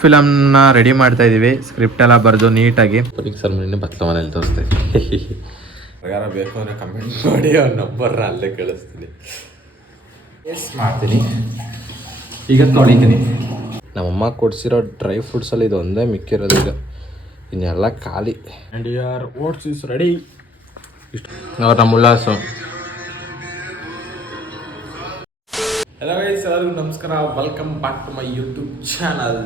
ಫಿಲಮ್ನ ready ಮಾಡ್ತಾ ಇದೀವಿ, script ಎಲ್ಲ ಬರೆದು ನೀಟಾಗಿ. ಸರ್ ಮೊನ್ನೆ ಬತ್ಲ ಮನೇಲಿ ತೋರಿಸ್ತಾ ಇದ್ದೀವಿ. ಯಾರ ಬೇಕು ಅಂದರೆ ಕಮೆಂಟ್ ಮಾಡಿ, ಅವ್ರ ನಂಬರ್ನ ಅಲ್ಲೇ ಕಳಿಸ್ತೀನಿ, ಮಾಡ್ತೀನಿ. ಈಗ ತೊಳಿತೀನಿ. ನಮ್ಮಮ್ಮ ಕೊಡಿಸಿರೋ ಡ್ರೈ ಫ್ರೂಟ್ಸಲ್ಲಿ ಇದು ಒಂದೇ ಮಿಕ್ಕಿರೋದು, ಈಗ ಇನ್ನೆಲ್ಲ ಖಾಲಿ. And your oats is ready. ಇಷ್ಟು ಅವ್ರು ನಮ್ಮ ಉಲ್ಲಾಸು. ಹಲೋ ಗೈಸ್, ಎಲ್ಲರಿಗೂ ನಮಸ್ಕಾರ. Welcome back to my YouTube channel.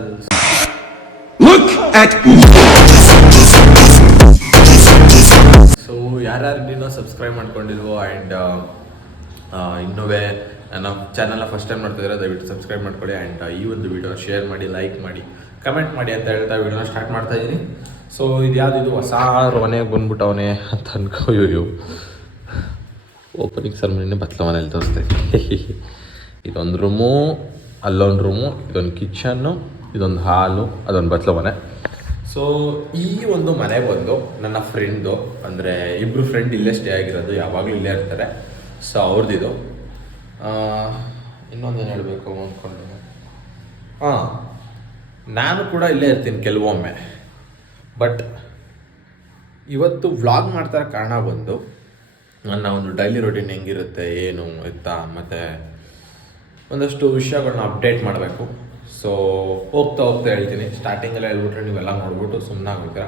So ಯಾರ್ಯಾರು ಇನ್ನೂ ಸಬ್ಸ್ಕ್ರೈಬ್ ಮಾಡ್ಕೊಂಡಿಲ್ವೋ ಆ್ಯಂಡ್ ಇನ್ನೂ ನಮ್ಮ ಚಾನಲ್ನ ಫಸ್ಟ್ ಟೈಮ್ ಮಾಡ್ತಿದ್ರೆ ದಯವಿಟ್ಟು ಸಬ್ಸ್ಕ್ರೈಬ್ ಮಾಡ್ಕೊಳ್ಳಿ. ಆ್ಯಂಡ್ ಈ ಒಂದು ವೀಡಿಯೋನ ಶೇರ್ ಮಾಡಿ, ಲೈಕ್ ಮಾಡಿ, ಕಮೆಂಟ್ ಮಾಡಿ ಅಂತ ಹೇಳ್ತಾ ವೀಡಿಯೋನ ಸ್ಟಾರ್ಟ್ ಮಾಡ್ತಾ ಇದ್ದೀನಿ. ಸೊ ಇದು ಯಾವುದು ಹೊಸ ಮನೆಗೆ ಬಂದ್ಬಿಟ್ಟವನೇ ಅಂತ ಅನ್ಕೋಯ್ಯೋ. ಓಪನಿಂಗ್ ಸೆರೆಮನಿನೇ ಬತ್ಲ ಮನೇಲಿ ತೋರಿಸ್ತಾ ಇದ್ದೀನಿ. ಇದೊಂದು ರೂಮು, ಅಲ್ಲೊಂದು ರೂಮು, ಇದೊಂದು ಕಿಚನ್ನು, ಇದೊಂದು ಹಾಲು, ಅದೊಂದು ಬತ್ಲ ಮನೆ. ಸೊ ಈ ಒಂದು ಮನೆ ಬಂದು ನನ್ನ ಫ್ರೆಂಡು, ಅಂದರೆ ಇಬ್ಬರು ಫ್ರೆಂಡ್ ಇಲ್ಲೇ ಸ್ಟೇ ಆಗಿರೋದು, ಯಾವಾಗಲೂ ಇಲ್ಲೇ ಇರ್ತಾರೆ. ಸೊ ಅವ್ರದ್ದಿದು. ಇನ್ನೊಂದೇನು ಹೇಳಬೇಕು ಅಂದ್ಕೊಂಡು, ನಾನು ಕೂಡ ಇಲ್ಲೇ ಇರ್ತೀನಿ ಕೆಲವೊಮ್ಮೆ. ಬಟ್ ಇವತ್ತು ವ್ಲಾಗ್ ಮಾಡ್ತಾರೆ ಕಾರಣ ಬಂದು ನನ್ನ ಒಂದು ಡೈಲಿ ರೊಟೀನ್ ಹೆಂಗಿರುತ್ತೆ, ಏನು ಎತ್ತಾ, ಮತ್ತು ಒಂದಷ್ಟು ವಿಷಯಗಳನ್ನ ಅಪ್ಡೇಟ್ ಮಾಡಬೇಕು. ಸೊ ಹೋಗ್ತಾ ಹೇಳ್ತೀನಿ. ಸ್ಟಾರ್ಟಿಂಗೆಲ್ಲ ಹೇಳ್ಬಿಟ್ರೆ ನೀವೆಲ್ಲ ನೋಡ್ಬಿಟ್ಟು ಸುಮ್ಮನೆ ಆಗೋಗ್ತೀರ.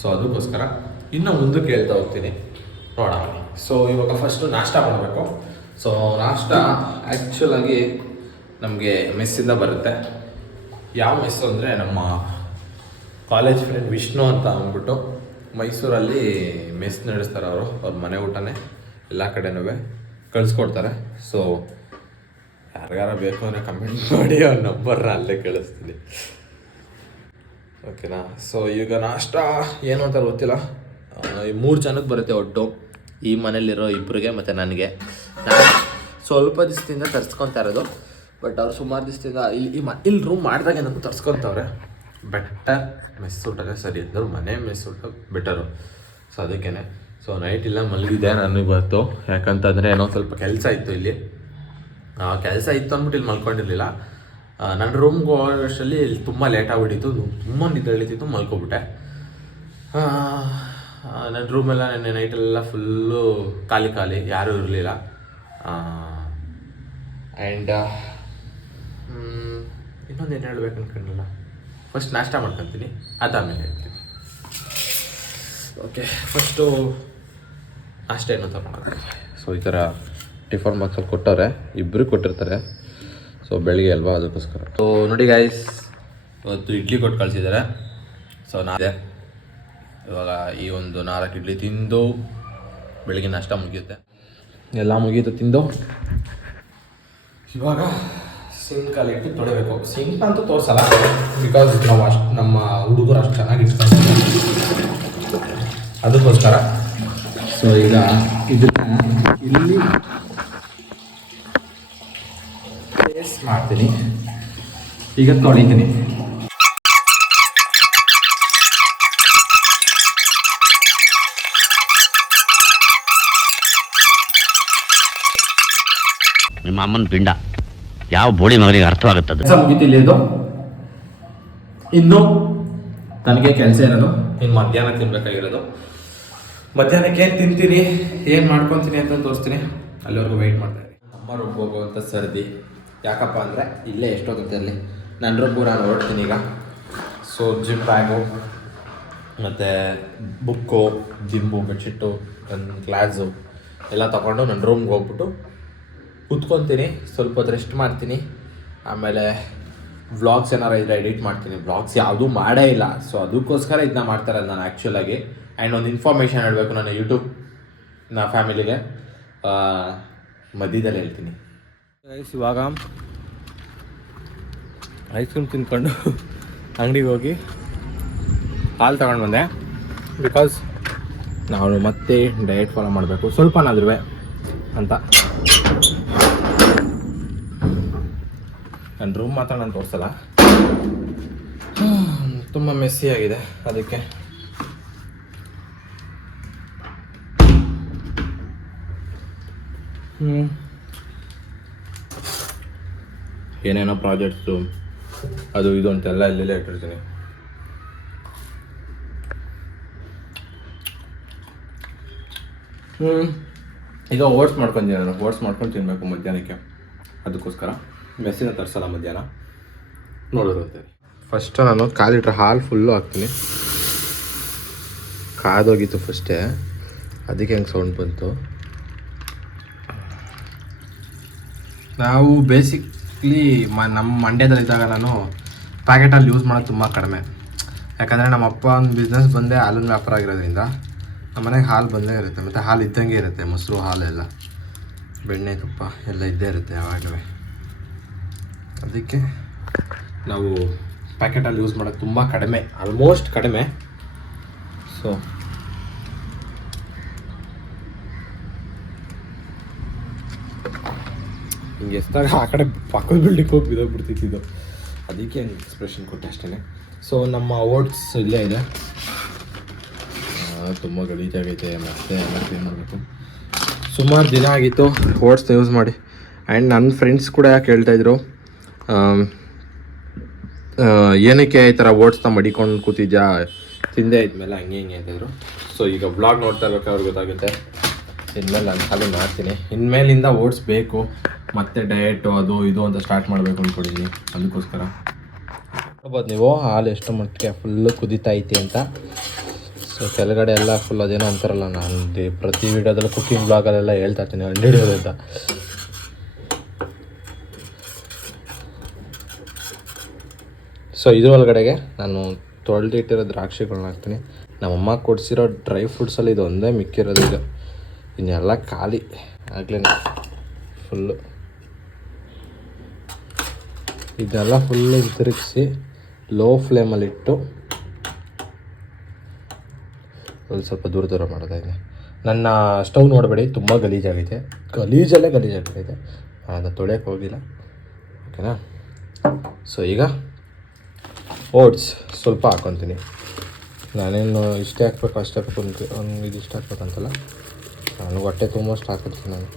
ಸೊ ಅದಕ್ಕೋಸ್ಕರ ಇನ್ನೂ ಮುಂದಕ್ಕೆ ಹೇಳ್ತಾ ಹೋಗ್ತೀನಿ, ನೋಡೋಣ. ಸೊ ಇವಾಗ ಫಸ್ಟು ನಾಷ್ಟ ಮಾಡಬೇಕು. ಸೊ ನಾಷ್ಟ ಆ್ಯಕ್ಚುಲಾಗಿ ನಮಗೆ ಮೆಸ್ಸಿಂದ ಬರುತ್ತೆ. ಯಾವ ಮೆಸ್ಸು ಅಂದರೆ ನಮ್ಮ ಕಾಲೇಜ್ ಫ್ರೆಂಡ್ ವಿಷ್ಣು ಅಂತ ಅಂದ್ಬಿಟ್ಟು ಮೈಸೂರಲ್ಲಿ ಮೆಸ್ ನಡೆಸ್ತಾರೆ. ಅವ್ರ ಮನೆ ಊಟನೇ ಎಲ್ಲ ಕಡೆನೂ ಕಳಿಸ್ಕೊಡ್ತಾರೆ. ಸೊ ಯಾರ್ಯಾರ ಬೇಕು ಅಂದರೆ ಕಮೆಂಟ್ ಮಾಡಿ, ಅವ್ರ ನಂಬರ್ನ ಅಲ್ಲೇ ಕಳಿಸ್ತೀನಿ, ಓಕೆನಾ. ಸೊ ಈಗ ನಾಷ್ಟ ಏನು ಅಂತ ಗೊತ್ತಿಲ್ಲ. 3 ಜನಕ್ಕೆ ಬರುತ್ತೆ ಒಟ್ಟು, ಈ ಮನೇಲಿರೋ ಇಬ್ಬರಿಗೆ ಮತ್ತು ನನಗೆ. ನಾನು ಸ್ವಲ್ಪ ದಿವಸದಿಂದ ತರಿಸ್ಕೊತಾ ಇರೋದು, ಬಟ್ ಅವ್ರು ಸುಮಾರು ದಿವಸದಿಂದ ಇಲ್ಲಿ ರೂಮ್ ಮಾಡಿದಾಗ ಏನಂತ ತರಿಸ್ಕೊತವ್ರೆ. ಬೆಟರ್ ಮೆಸ್ ಊಟನೇ ಸರಿ ಅಂದರು, ಮನೆ ಮೆಸ್ ಊಟ ಬೆಟರು. ಸೊ ಅದಕ್ಕೇ ಸೊ ನೈಟ್ ಇಲ್ಲ ಮಲಗಿದ್ದೆ ನಾನು ಇವತ್ತು. ಯಾಕಂತಂದರೆ ಏನೋ ಸ್ವಲ್ಪ ಕೆಲಸ ಇತ್ತು ಇಲ್ಲಿ. ಕೆಲಸ ಇತ್ತು ಅಂದ್ಬಿಟ್ಟು ಇಲ್ಲಿ ಮಲ್ಕೊಂಡಿರಲಿಲ್ಲ. ನನ್ನ ರೂಮ್ಗೆ ಹೋಗೋಷ್ಟರಲ್ಲಿ ಇಲ್ಲಿ ತುಂಬ ಲೇಟ್ ಆಗಿಬಿಟ್ಟಿತ್ತು, ತುಂಬ ನಿದ್ದೆ ಎಳಿತಿತ್ತು, ಮಲ್ಕೊಬಿಟ್ಟೆ. ನನ್ನ ರೂಮೆಲ್ಲ ನೆನ್ನೆ ನೈಟೆಲ್ಲ ಫುಲ್ಲು ಖಾಲಿ, ಯಾರೂ ಇರಲಿಲ್ಲ. ಆ್ಯಂಡ್ ಇನ್ನೊಂದೇನು ಹೇಳ್ಬೇಕು ಅನ್ಕೊಂಡಿಲ್ಲ. ಫಸ್ಟ್ ನಾಷ್ಟ ಮಾಡ್ಕೊತೀನಿ, ಅದಾದಮೇಲೆ ಹೇಳ್ತೀನಿ. ಓಕೆ, ಫಸ್ಟು ನಾಷ್ಟ ಏನು ತಗೊಂಡು. ಸೊ ಈ ಥರ ಟಿಫನ್ ಬಾಕ್ಸಲ್ಲಿ ಕೊಟ್ಟವ್ರೆ, ಇಬ್ಬರು ಕೊಟ್ಟಿರ್ತಾರೆ. ಸೊ ಬೆಳಿಗ್ಗೆ ಅಲ್ವಾ, ಅದಕ್ಕೋಸ್ಕರ. ಸೊ ನೋಡಿ ಗೈಸ್, ಇವತ್ತು ಇಡ್ಲಿ ಕೊಟ್ಟು ಕಳಿಸಿದ್ದಾರೆ. ಸೊ ನಾಳೆ ಇವಾಗ ಈ ಒಂದು 4 ಇಡ್ಲಿ ತಿಂದು ಬೆಳಿಗ್ಗೆ ನಾಷ್ಟ ಮುಗಿಯುತ್ತೆ. ಎಲ್ಲ ಮುಗೀತು ತಿಂದು. ಇವಾಗ ಸಿಂಕಲ್ಲಿ ಇಟ್ಟು ತೊಳಿಬೇಕು. ಸಿಂಕ್ ಅಂತೂ ತೋರಿಸಲ್ಲ, ಬಿಕಾಸ್ ನಾವು ನಮ್ಮ ಹುಡುಗರು ಅಷ್ಟು ಚೆನ್ನಾಗಿ ಇರ್ತಾರೆ, ಅದಕ್ಕೋಸ್ಕರ. ಸೊ ಈಗ ಇದನ್ನ ಇಲ್ಲಿ ಪೇಸ್ಟ್ ಮಾಡ್ತೀನಿ, ಈಗ ತೊಳಿತೀನಿ. ನಿಮ್ಮ ಅಮ್ಮನ ಪಿಂಡ ಯಾವ ಬೋಳಿ ಮಗನಿಗೆ ಅರ್ಥವಾಗುತ್ತದೆ. ಮುಗಿತಿಲ್ಲ ಇದು, ಇನ್ನು ನನಗೆ ಕೆಲಸ ಇರೋದು. ಇನ್ನು ಮಧ್ಯಾಹ್ನ ತಿನ್ಬೇಕಾಗಿರೋದು. ಮಧ್ಯಾಹ್ನಕ್ಕೆ ಏನು ತಿಂತೀನಿ, ಏನು ಮಾಡ್ಕೊತೀನಿ ಅಂತ ತೋರಿಸ್ತೀನಿ. ಅಲ್ಲಿವರೆಗೂ ವೆಯ್ಟ್ ಮಾಡ್ತಾಯಿದ್ದೀನಿ. ಅಮ್ಮ ರೂಮ್ಗೆ ಹೋಗುವಂಥ ಸರ್ದಿ. ಯಾಕಪ್ಪ ಅಂದರೆ ಇಲ್ಲೇ ಎಷ್ಟೊತ್ತಿರಲಿ, ನನ್ನ ರೂಮ್ಗೂ ನಾನು ಹೊರಡ್ತೀನಿ ಈಗ. ಸೊ ಜಿಮ್ ಬ್ಯಾಗು ಮತ್ತು ಬುಕ್ಕು, ಜಿಂಬು, ಬೆಡ್ಶೀಟು, ನನ್ನ ಗ್ಲಾಸು ಎಲ್ಲ ತೊಗೊಂಡು ನನ್ನ ರೂಮ್ಗೆ ಹೋಗ್ಬಿಟ್ಟು ಕೂತ್ಕೊತೀನಿ. ಸ್ವಲ್ಪ ಹೊತ್ತು ರೆಸ್ಟ್ ಮಾಡ್ತೀನಿ. ಆಮೇಲೆ ವ್ಲಾಗ್ಸ್ ಏನಾರು ಇದ್ದರೆ ಎಡಿಟ್ ಮಾಡ್ತೀನಿ. ವ್ಲಾಗ್ಸ್ ಯಾವುದೂ ಮಾಡೇ ಇಲ್ಲ. ಸೊ ಅದಕ್ಕೋಸ್ಕರ ಇದನ್ನ ಮಾಡ್ತಾಯಿರೋದು ನಾನು ಆ್ಯಕ್ಚುಲಾಗಿ. ಆ್ಯಂಡ್ ಒಂದು ಇನ್ಫಾರ್ಮೇಷನ್ ಹೇಳಬೇಕು ನನ್ನ ಯೂಟ್ಯೂಬ್ ಫ್ಯಾಮಿಲಿಗೆ, ಮಧ್ಯದಲ್ಲಿ ಹೇಳ್ತೀನಿ. ಇವಾಗ ಐಸ್ ಕ್ರೀಮ್ ತಿಂದ್ಕೊಂಡು ಅಂಗಡಿಗೆ ಹೋಗಿ ಹಾಲು ತಗೊಂಡು ಬಂದೆ. ಬಿಕಾಸ್ ನಾವು ಮತ್ತೆ ಡಯಟ್ ಫಾಲೋ ಮಾಡಬೇಕು ಸ್ವಲ್ಪನಾದ್ರೂ ಅಂತ. ನನ್ನ ರೂಮ್ ಮಾತ್ರ ನಾನು ತೋರಿಸಲ್ಲ, ತುಂಬ ಮೆಸ್ಸಿ ಆಗಿದೆ. ಅದಕ್ಕೆ ಏನೇನೋ ಪ್ರಾಜೆಕ್ಟ್ಸು ಅದು ಇದು ಅಂತೆಲ್ಲ ಇಲ್ಲೆಲ್ಲ ಇಟ್ಟಿರ್ತೀನಿ. ಈಗ ಓಟ್ಸ್ ಮಾಡ್ಕೊಂತೀನಿ ನಾನು. ಓಟ್ಸ್ ಮಾಡ್ಕೊಂಡು ತಿನ್ನಬೇಕು ಮಧ್ಯಾಹ್ನಕ್ಕೆ. ಅದಕ್ಕೋಸ್ಕರ ಮೆಸ್ಸಿನ ತರಿಸಲ್ಲ ಮಧ್ಯಾಹ್ನ, ನೋಡಿರುತ್ತೆ. ಫಸ್ಟ್ ನಾನು 1/4 ಲೀಟ್ರ್ ಹಾಲು ಫುಲ್ಲು ಹಾಕ್ತೀನಿ. ಕಾದೋಗಿತ್ತು ಫಸ್ಟೇ, ಅದಕ್ಕೆ ಹೆಂಗೆ ಸೌಂಡ್ ಬಂತು. ನಾವು ಬೇಸಿಕ್ಲಿ ನಮ್ಮ ಮಂಡ್ಯದಲ್ಲಿದ್ದಾಗ ನಾನು ಪ್ಯಾಕೆಟಲ್ಲಿ ಯೂಸ್ ಮಾಡೋದು ತುಂಬ ಕಡಿಮೆ. ಯಾಕಂದರೆ ನಮ್ಮ ಅಪ್ಪ ಒಂದು ಬಿಸ್ನೆಸ್ ಬಂದೇ ಹಾಲಿನ ವ್ಯಾಪಾರ ಆಗಿರೋದ್ರಿಂದ ನಮ್ಮ ಮನೆಗೆ ಹಾಲು ಬಂದೇ ಇರುತ್ತೆ. ಮತ್ತು ಹಾಲು ಇದ್ದಂಗೆ ಇರುತ್ತೆ, ಮೊಸರು ಹಾಲೆಲ್ಲ, ಬೆಣ್ಣೆ ತುಪ್ಪ ಎಲ್ಲ ಇದ್ದೇ ಇರುತ್ತೆ ಯಾವಾಗಲೂ. ಅದಕ್ಕೆ ನಾವು ಪ್ಯಾಕೆಟಲ್ಲಿ ಯೂಸ್ ಮಾಡೋದು ತುಂಬ ಕಡಿಮೆ, ಆಲ್ಮೋಸ್ಟ್ ಕಡಿಮೆ. ಸೊ ಹಿಂಗೆ ಎಷ್ಟಾಗ ಆ ಕಡೆ ಪಕ್ಕದ ಬಿಲ್ಡಿಂಗ್ ಹೋಗಿ ಬಿದ್ದೋಗ್ಬಿಡ್ತಿದ್ದು, ಅದಕ್ಕೆ ಹಂಗೆ ಎಕ್ಸ್ಪ್ರೆಷನ್ ಕೊಟ್ಟೆ ಅಷ್ಟೇ. ಸೊ ನಮ್ಮ ಓಟ್ಸ್ ಇಲ್ಲೇ ಇದೆ, ತುಂಬ ಗಲೀಜಾಗೈತೆ, ಮತ್ತೆ ಎಲ್ಲ ಕ್ಲೀನ್ ಮಾಡಬೇಕು. ಸುಮಾರು ದಿನ ಆಗಿತ್ತು ಓಟ್ಸ್ನ ಯೂಸ್ ಮಾಡಿ. ಆ್ಯಂಡ್ ನನ್ನ ಫ್ರೆಂಡ್ಸ್ ಕೂಡ ಕೇಳ್ತಾಯಿದ್ರು, ಏನಕ್ಕೆ ಈ ಥರ ಓಟ್ಸ್ನ ಮಡಿಕೊಂಡು ಕೂತಿದ್ಯಾ, ತಿಂದೇ ಇದ್ಮೇಲೆ ಹಂಗೆ ಹಿಂಗೆ ಅಂತಿದ್ರು. ಸೊ ಈಗ ಬ್ಲಾಗ್ ನೋಡ್ತಾ ಇರ್ಬೇಕು, ಅವ್ರಿಗೆ ಗೊತ್ತಾಗುತ್ತೆ. ಇನ್ಮೇಲೆ ನಾನು ಖಾಲಿ ಮಾಡ್ತೀನಿ. ಇನ್ಮೇಲಿಂದ ಓಟ್ಸ್ ಬೇಕು, ಮತ್ತೆ ಡಯಟು ಅದು ಇದು ಅಂತ ಸ್ಟಾರ್ಟ್ ಮಾಡಬೇಕು ಅಂದ್ಕೊಂಡಿದ್ದೀನಿ. ಅದಕ್ಕೋಸ್ಕರ ನೋಡ್ಬೋದು ನೀವು ಹಾಲು ಎಷ್ಟು ಮಟ್ಟಿಗೆ ಫುಲ್ಲು ಕುದೀತೈತಿ ಅಂತ. ಸೊ ಕೆಳಗಡೆ ಎಲ್ಲ ಫುಲ್ ಅದೇನೋ ಅಂತಾರಲ್ಲ, ನಾನು ಪ್ರತಿ ವೀಡಿಯೋದಲ್ಲೂ ಕುಕ್ಕಿಂಗ್ ಬ್ಲಾಗಲ್ಲೆಲ್ಲ ಹೇಳ್ತಾ ಇರ್ತೀನಿ ಹಂಡಿಡಿಯೋದು ಅಂತ. ಸೊ ಇದ್ರೊಳಗಡೆಗೆ ನಾನು ತೊಳೆದಿಟ್ಟಿರೋ ದ್ರಾಕ್ಷಿಗಳನ್ನ ಹಾಕ್ತೀನಿ. ನಮ್ಮಮ್ಮ ಕೊಡಿಸಿರೋ ಡ್ರೈ ಫ್ರೂಟ್ಸಲ್ಲಿ ಇದು ಒಂದೇ ಮಿಕ್ಕಿರೋದು. ಇದು ಇನ್ನೆಲ್ಲ ಖಾಲಿ ಆಗಲೇ ಫುಲ್ಲು. ಇದನ್ನೆಲ್ಲ ಫುಲ್ಲು ತಿರುಗಿಸಿ ಲೋ ಫ್ಲೇಮಲ್ಲಿಟ್ಟು ಒಂದು ಸ್ವಲ್ಪ ದೂರ ದೂರ ಮಾಡೋದಾಗಿದೆ. ನನ್ನ ಸ್ಟವ್ ನೋಡಬೇಡಿ, ತುಂಬ ಗಲೀಜಾಗೈತೆ, ಗಲೀಜಾಗೈತೆ. ಅದು ತೊಳೆಯೋಕ್ಕೆ ಹೋಗಿಲ್ಲ, ಓಕೆನಾ. ಸೊ ಈಗ ಓಟ್ಸ್ ಸ್ವಲ್ಪ ಹಾಕ್ಕೊತೀನಿ. ನಾನೇನು ಇಷ್ಟೇ ಹಾಕ್ಬೇಕು ಅಷ್ಟೇ ಹಾಕ್ಬೇಕು, ಇದು ಇಷ್ಟ ಹಾಕ್ಬೇಕಂತಲ್ಲ, ನಾನು ಹೊಟ್ಟೆ ತುಂಬಷ್ಟು ಹಾಕಿರ್ತೀನಿ ನಾನು.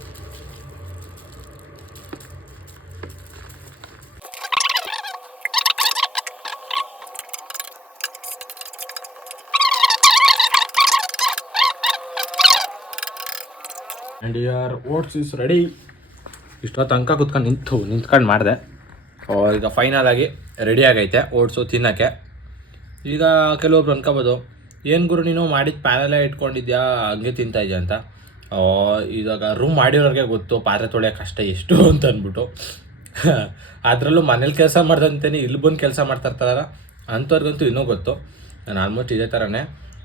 And your oats is ready. ಇಷ್ಟೊತ್ತು ತನಕ ನಿಂತ್ಕೊಂಡು ಮಾಡಿದೆ. ಈಗ ಫೈನಲ್ ಆಗಿ ರೆಡಿ ಆಗೈತೆ ಓಟ್ಸು ತಿನ್ನೋಕ್ಕೆ. ಈಗ ಕೆಲವೊಬ್ರು ಅನ್ಕೋಬೋದು, ಏನು ಗುರು ನೀನು ಮಾಡಿದ ಪ್ಯಾನಲ್ಲೇ ಇಟ್ಕೊಂಡಿದ್ಯಾ, ಹಂಗೆ ತಿಂತಾ ಇದೆಯಾ ಅಂತ. ಇವಾಗ ರೂಮ್ ಮಾಡಿರೋರಿಗೆ ಗೊತ್ತು ಪಾತ್ರೆ ತೊಳೆಯೋಕೆ ಕಷ್ಟ ಎಷ್ಟು ಅಂತ ಅಂದ್ಬಿಟ್ಟು. ಅದರಲ್ಲೂ ಮನೇಲಿ ಕೆಲಸ ಮಾಡ್ದಂತೇನೆ ಇಲ್ಲಿ ಬಂದು ಕೆಲಸ ಮಾಡ್ತಾಯಿರ್ತಾರ ಅಂಥವ್ರಿಗಂತೂ ಇನ್ನೂ ಗೊತ್ತು. ನಾನು ಆಲ್ಮೋಸ್ಟ್ ಇದೇ ಥರನೇ,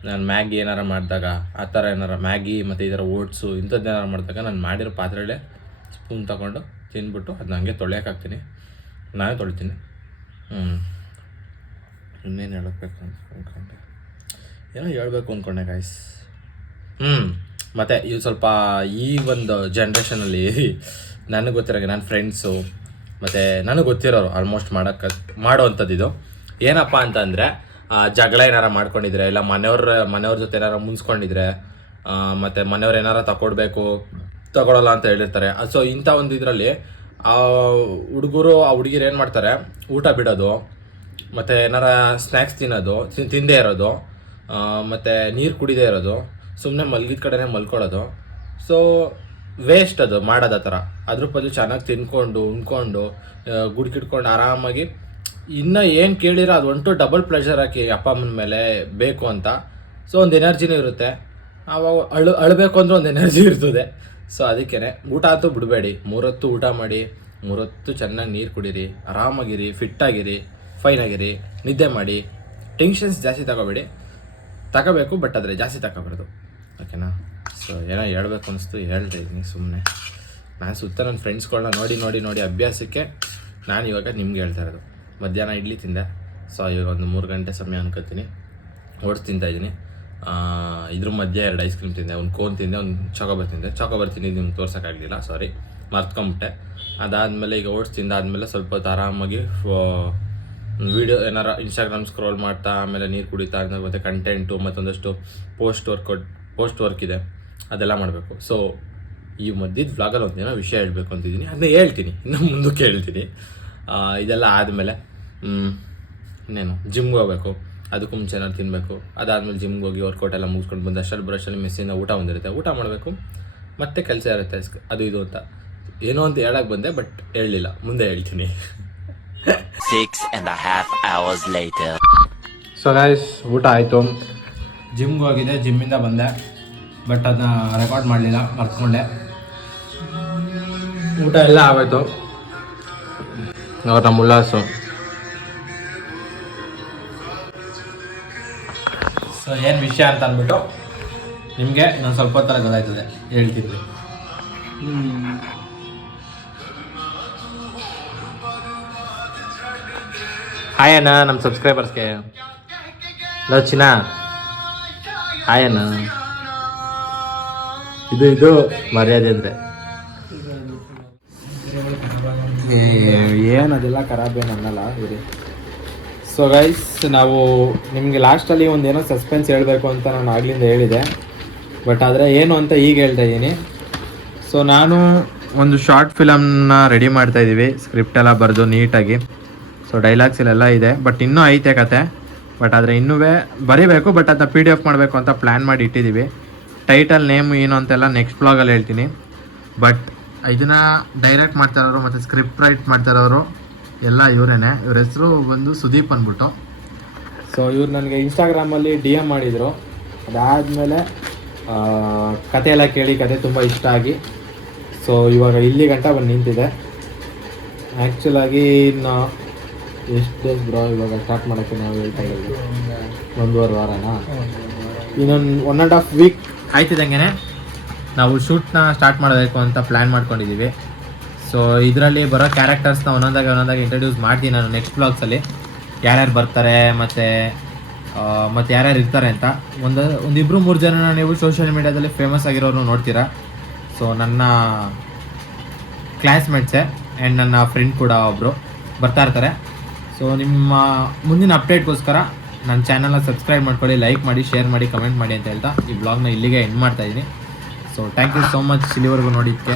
ನಾನು ಮ್ಯಾಗಿ ಏನಾರು ಮಾಡಿದಾಗ ಆ ಥರ ಏನಾರು ಮ್ಯಾಗಿ ಮತ್ತು ಈ ಥರ ಓಟ್ಸು ಇಂಥದ್ದು ಏನಾರು ಮಾಡಿದಾಗ ನಾನು ಮಾಡಿರೋ ಪಾತ್ರೆಯಲ್ಲೇ ಸ್ಪೂನ್ ತೊಗೊಂಡು ತಿಂದ್ಬಿಟ್ಟು ಅದನ್ನ ಹಂಗೆ ತೊಳೆಯೋಕ್ಕಾಗ್ತೀನಿ, ನಾನೇ ತೊಳಿತೀನಿ. ಇನ್ನೇನು ಹೇಳಬೇಕು ಅಂದ್ಕೊಂಡೆ, ಏನೋ ಹೇಳ್ಬೇಕು ಅಂದ್ಕೊಂಡೆ ಗಾಯ್ಸ್. ಮತ್ತು ಇವು ಸ್ವಲ್ಪ ಈ ಒಂದು ಜನ್ರೇಷನಲ್ಲಿ ನನಗೆ ಗೊತ್ತಿರೋಂಗೆ ನನ್ನ ಫ್ರೆಂಡ್ಸು ಮತ್ತು ನನಗೆ ಗೊತ್ತಿರೋರು ಆಲ್ಮೋಸ್ಟ್ ಮಾಡೋವಂಥದ್ದು ಇದು ಏನಪ್ಪ ಅಂತಂದರೆ, ಜಗಳ ಏನಾರು ಮಾಡ್ಕೊಂಡಿದ್ರೆ, ಇಲ್ಲ ಮನೆಯವ್ರ ಜೊತೆ ಏನಾರು ಮುನ್ಸ್ಕೊಂಡಿದ್ರೆ, ಮತ್ತು ಮನೆಯವ್ರು ಏನಾರು ತಗೊಳ್ಳಲ್ಲ ಅಂತ ಹೇಳಿರ್ತಾರೆ. ಸೊ ಇಂಥ ಒಂದು ಇದರಲ್ಲಿ ಹುಡುಗರು ಆ ಹುಡುಗಿರು ಏನು ಮಾಡ್ತಾರೆ, ಊಟ ಬಿಡೋದು, ಮತ್ತು ಏನಾರ ಸ್ನ್ಯಾಕ್ಸ್ ತಿಂದೇ ಇರೋದು, ಮತ್ತು ನೀರು ಕುಡಿದೇ ಇರೋದು, ಸುಮ್ಮನೆ ಮಲಗಿದ ಕಡೆನೇ ಮಲ್ಕೊಳ್ಳೋದು. ಸೊ ವೇಸ್ಟ್ ಅದು ಮಾಡೋದು ಆ ಥರ. ಅದ್ರ ಬದಲು ಚೆನ್ನಾಗಿ ತಿನ್ಕೊಂಡು ಉಣ್ಕೊಂಡು ಗುಡ್ಕಿಡ್ಕೊಂಡು ಆರಾಮಾಗಿ ಇನ್ನು ಏನು ಕೇಳಿರೋ ಅದು ಒಂಟು ಡಬಲ್ ಪ್ಲೆಷರ್ ಹಾಕಿ ಅಪ್ಪ ಅಮ್ಮನ ಮೇಲೆ ಬೇಕು ಅಂತ. ಸೊ ಒಂದು ಎನರ್ಜಿನೂ ಇರುತ್ತೆ, ಅವಾಗ ಅಳಬೇಕು ಅಂದ್ರೆ ಒಂದು ಎನರ್ಜಿ ಇರ್ತದೆ. ಸೊ ಅದಕ್ಕೇ ಊಟ ಅಂತೂ ಬಿಡಬೇಡಿ, 3 ಹೊತ್ತು ಊಟ ಮಾಡಿ, 3 ಹೊತ್ತು ಚೆನ್ನಾಗಿ ನೀರು ಕುಡೀರಿ, ಆರಾಮಾಗಿರಿ, ಫಿಟ್ಟಾಗಿರಿ, ಫೈನಾಗಿರಿ, ನಿದ್ದೆ ಮಾಡಿ. ಟೆನ್ಷನ್ಸ್ ಜಾಸ್ತಿ ತಗೋಬೇಕು, ಬಟ್ ಆದರೆ ಜಾಸ್ತಿ ತಗೋಬಾರ್ದು, ಓಕೆನಾ. ಸೊ ಏನೋ ಹೇಳ್ಬೇಕು ಅನಿಸ್ತು, ಹೇಳ್ತಾ ಇದ್ದೀನಿ ಸುಮ್ಮನೆ. ನಾನು ಸುತ್ತ ನನ್ನ ಫ್ರೆಂಡ್ಸ್ಗಳನ್ನ ನೋಡಿ ಅಭ್ಯಾಸಕ್ಕೆ ನಾನು ಇವಾಗ ನಿಮ್ಗೆ ಹೇಳ್ತಾ ಇರೋದು. ಮಧ್ಯಾಹ್ನ ಇಡ್ಲಿ ತಿಂದೆ. ಸೊ ಇವಾಗ ಒಂದು 3 ಗಂಟೆ ಸಮಯ ಅನ್ಕೋತೀನಿ. ಓಟ್ಸ್ ತಿಂತಾಯಿದ್ದೀನಿ. ಇದ್ರ ಮಧ್ಯೆ 2 ಐಸ್ ಕ್ರೀಮ್ ತಿಂದೆ, ಒಂದು ಕೋನ್ ತಿಂದೆ, ಒಂದು ಚಾಕೋಬಾರ್ ತಿಂದಿದ್ದು ನಿಮ್ಗೆ ತೋರ್ಸೋಕ್ಕಾಗಲಿಲ್ಲ, ಸಾರಿ, ಮರ್ತ್ಕೊಂಬಿಟ್ಟೆ. ಅದಾದಮೇಲೆ ಈಗ ಓಟ್ಸ್ ತಿಂದಾದಮೇಲೆ ಸ್ವಲ್ಪ ಹೊತ್ತು ಆರಾಮಾಗಿ ವೀಡಿಯೋ ಏನಾರು ಇನ್ಸ್ಟಾಗ್ರಾಮ್ ಸ್ಕ್ರೋಲ್ ಮಾಡ್ತಾ, ಆಮೇಲೆ ನೀರು ಕುಡಿತಾ, ಮತ್ತು ಕಂಟೆಂಟು ಮತ್ತೊಂದಷ್ಟು ಪೋಸ್ಟ್ ವರ್ಕ್ ಇದೆ, ಅದೆಲ್ಲ ಮಾಡಬೇಕು. ಸೊ ಈ ಮಧ್ಯದ ವ್ಲಾಗಲ್ಲಿ ಒಂದೇನೋ ವಿಷಯ ಹೇಳಬೇಕು ಅಂತಿದ್ದೀನಿ, ಅದನ್ನೇ ಹೇಳ್ತೀನಿ, ಇನ್ನು ಮುಂದಕ್ಕೆ ಹೇಳ್ತೀನಿ. ಇದೆಲ್ಲ ಆದಮೇಲೆ ಇನ್ನೇನು ಜಿಮ್ಗೆ ಹೋಗ್ಬೇಕು, ಅದಕ್ಕೂ ಮುಂಚೆ ಏನಾದ್ರು ತಿನ್ನಬೇಕು. ಅದಾದಮೇಲೆ ಜಿಮ್ಗೆ ಹೋಗಿ ವರ್ಕೌಟ್ ಎಲ್ಲ ಮುಗಿಸ್ಕೊಂಡು ಬಂದು ಅಷ್ಟರಲ್ಲಿ ಬರೋಷ್ಟರಲ್ಲಿ ಮೆಸ್ಸಿಂದ ಊಟ ಬಂದಿರುತ್ತೆ, ಊಟ ಮಾಡಬೇಕು, ಮತ್ತೆ ಕೆಲಸ ಇರುತ್ತೆ ಅದು ಇದು ಅಂತ. ಏನೋ ಅಂತ ಹೇಳಕ್ಕೆ ಬಂದೆ, ಬಟ್ ಹೇಳಲಿಲ್ಲ, ಮುಂದೆ ಹೇಳ್ತೀನಿ. 6.5 hours later. ಸೊ ಗೈಸ್, ಊಟ ಆಯಿತು, ಜಿಮ್ಗೆ ಹೋಗಿದೆ, ಜಿಮ್ಮಿಂದ ಬಂದೆ, ಬಟ್ ಅದನ್ನ ರೆಕಾರ್ಡ್ ಮಾಡಲಿಲ್ಲ, ಮರ್ತ್ಕೊಂಡೆ. ಊಟ ಎಲ್ಲ ಆಗೋಯ್ತು. ನಮ್ಮ ಉಲ್ಲಾಸು. ಸೊ ಏನು ವಿಷಯ ಅಂತ ಅಂದ್ಬಿಟ್ಟು ನಿಮಗೆ ಇನ್ನೊಂದು ಸ್ವಲ್ಪ ಹೊತ್ತರ ಗೊತ್ತಾಯ್ತದೆ, ಹೇಳ್ತಿದ್ವಿ. ಹಾಯ್ ಅಣ್ಣ ನಮ್ಮ ಸಬ್ಸ್ಕ್ರೈಬರ್ಸ್ಗೆ. ಲಚಿನ ಹಾಯ್ ಅಣ್ಣ. ಇದು ಮರ್ಯಾದೆ ಅಂದರೆ ಏನದೆಲ್ಲ ಖರಾಬ್ ಏನು ಅನ್ನಲ್ಲ ಇರಿ. ಸೊ ಗೈಸ್, ನಾವು ನಿಮಗೆ ಲಾಸ್ಟಲ್ಲಿ ಒಂದೇನೋ ಸಸ್ಪೆನ್ಸ್ ಹೇಳಬೇಕು ಅಂತ ನಾನು ಆಗ್ಲಿಂದ ಹೇಳಿದೆ, ಬಟ್ ಆದರೆ ಏನು ಅಂತ ಈಗ ಹೇಳ್ತಾ ಇದ್ದೀನಿ. ಸೊ ನಾನು ಒಂದು ಶಾರ್ಟ್ ಫಿಲಮ್ನ ರೆಡಿ ಮಾಡ್ತಾಯಿದ್ದೀವಿ, ಸ್ಕ್ರಿಪ್ಟ್ ಎಲ್ಲ ಬರೆದು ನೀಟಾಗಿ. ಸೊ ಡೈಲಾಗ್ಸ್ ಇಲ್ಲೆಲ್ಲ ಇದೆ, ಬಟ್ ಇನ್ನೂ ಐತೆ ಕತೆ, ಬಟ್ ಆದರೆ ಇನ್ನೂ ಬರೀಬೇಕು, ಬಟ್ ಅದನ್ನ PDF ಮಾಡಬೇಕು ಅಂತ ಪ್ಲ್ಯಾನ್ ಮಾಡಿ ಇಟ್ಟಿದ್ದೀವಿ. ಟೈಟಲ್ ನೇಮ್ ಏನು ಅಂತೆಲ್ಲ ನೆಕ್ಸ್ಟ್ ಬ್ಲಾಗಲ್ಲಿ ಹೇಳ್ತೀನಿ. ಬಟ್ ಇದನ್ನು ಡೈರೆಕ್ಟ್ ಮಾಡ್ತಾಯಿರೋರು ಮತ್ತು ಸ್ಕ್ರಿಪ್ಟ್ ರೈಟ್ ಮಾಡ್ತಾಯಿರೋರು ಎಲ್ಲ ಇವರೇನೆ. ಇವ್ರ ಹೆಸರು ಬಂದು ಸುದೀಪ್ ಅಂದ್ಬಿಟ್ಟು. ಸೊ ಇವ್ರು ನನಗೆ ಇನ್ಸ್ಟಾಗ್ರಾಮಲ್ಲಿ DM ಮಾಡಿದರು. ಅದಾದಮೇಲೆ ಕತೆ ಎಲ್ಲ ಕೇಳಿ ಕತೆ ತುಂಬ ಇಷ್ಟ ಆಗಿ ಸೊ ಇವಾಗ ಇಲ್ಲಿ ಗಂಟ ಬಂದು ನಿಂತಿದೆ. ಆ್ಯಕ್ಚುಲಾಗಿ ಇನ್ನು ಎಷ್ಟು ಡೇಸ್ ಬ್ರೋ ಇವಾಗ ಸ್ಟಾರ್ಟ್ ಮಾಡೋಕ್ಕೆ ನಾವು ಹೇಳ್ತಾ ಇದ್ದೀವಿ? 1.5 ವಾರನಾ? ಇನ್ನೊಂದು 1.5 ವೀಕ್ ಆಯ್ತಿದ್ದಂಗೆ ನಾವು ಶೂಟ್ನ ಸ್ಟಾರ್ಟ್ ಮಾಡಬೇಕು ಅಂತ ಪ್ಲ್ಯಾನ್ ಮಾಡ್ಕೊಂಡಿದ್ದೀವಿ. ಸೊ ಇದರಲ್ಲಿ ಬರೋ ಕ್ಯಾರೆಕ್ಟರ್ಸ್ನ ಒಂದೊಂದಾಗಿ ಇಂಟ್ರಡ್ಯೂಸ್ ಮಾಡ್ತೀನಿ ನಾನು ನೆಕ್ಸ್ಟ್ ಬ್ಲಾಗ್ಸಲ್ಲಿ, ಯಾರ್ಯಾರು ಬರ್ತಾರೆ ಮತ್ತು ಯಾರ್ಯಾರು ಇರ್ತಾರೆ ಅಂತ. ಒಂದು 2-3 ಜನ ನೀವು ಸೋಷಿಯಲ್ ಮೀಡ್ಯಾದಲ್ಲಿ ಫೇಮಸ್ ಆಗಿರೋರು ನೋಡ್ತೀರಾ. ಸೊ ನನ್ನ ಕ್ಲಾಸ್ಮೇಟ್ಸೇ ಆ್ಯಂಡ್ ನನ್ನ ಫ್ರೆಂಡ್ ಕೂಡ ಒಬ್ಬರು ಬರ್ತಾ ಇರ್ತಾರೆ. ಸೊ ನಿಮ್ಮ ಮುಂದಿನ ಅಪ್ಡೇಟ್ಗೋಸ್ಕರ ನನ್ನ ಚಾನಲ್ನ ಸಬ್ಸ್ಕ್ರೈಬ್ ಮಾಡ್ಕೊಳ್ಳಿ, ಲೈಕ್ ಮಾಡಿ, ಶೇರ್ ಮಾಡಿ, ಕಮೆಂಟ್ ಮಾಡಿ ಅಂತ ಹೇಳ್ತಾ ಈ ಬ್ಲಾಗ್ನ ಇಲ್ಲಿಗೆ ಎಂಡ್ ಮಾಡ್ತಾಯಿದ್ದೀನಿ. So thank you so much ಇಲ್ಲಿವರೆಗೂ ನೋಡಿದ್ದಕ್ಕೆ.